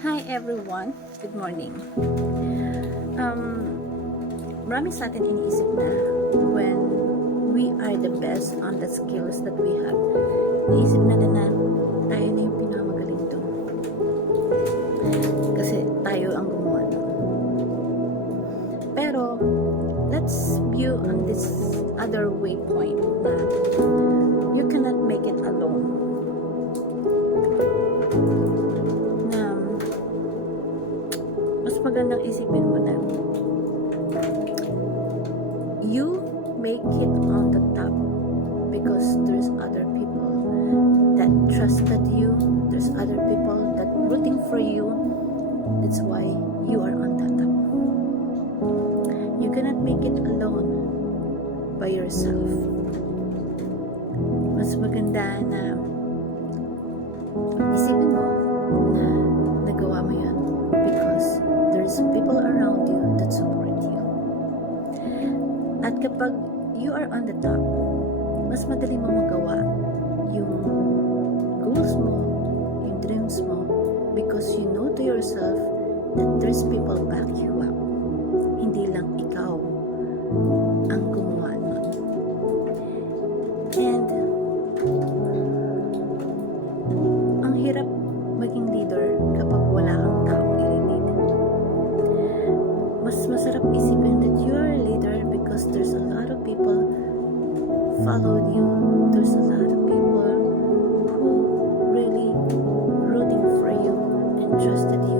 Hi everyone, good morning. Marami sa atin iniisip na when we are the best on the skills that we have, iniisip na tayo na yung pinamagaling to. Kasi tayo ang gumawa nun. Pero, let's view on this other waypoint na you cannot make it alone. Magandang isipin mo na you make it on the top because there's other people that trusted you, there's other people that rooting for you. That's why you are on the top. You cannot make it alone by yourself. Mas maganda na isipin mo na nagawa mo yan because there's people around you that support you. At kapag you are on the top, mas madali mo magawa yung goals mo, yung dreams mo, because you know to yourself that there's people back you up. Hindi lang ikaw ang gumawa nun. And ang hirap maging leader kapag wala kang taong i-lead. Mas masarap isipin that you are a leader because there's a lot of people followed you. There's a lot of people who really rooting for you and trusted you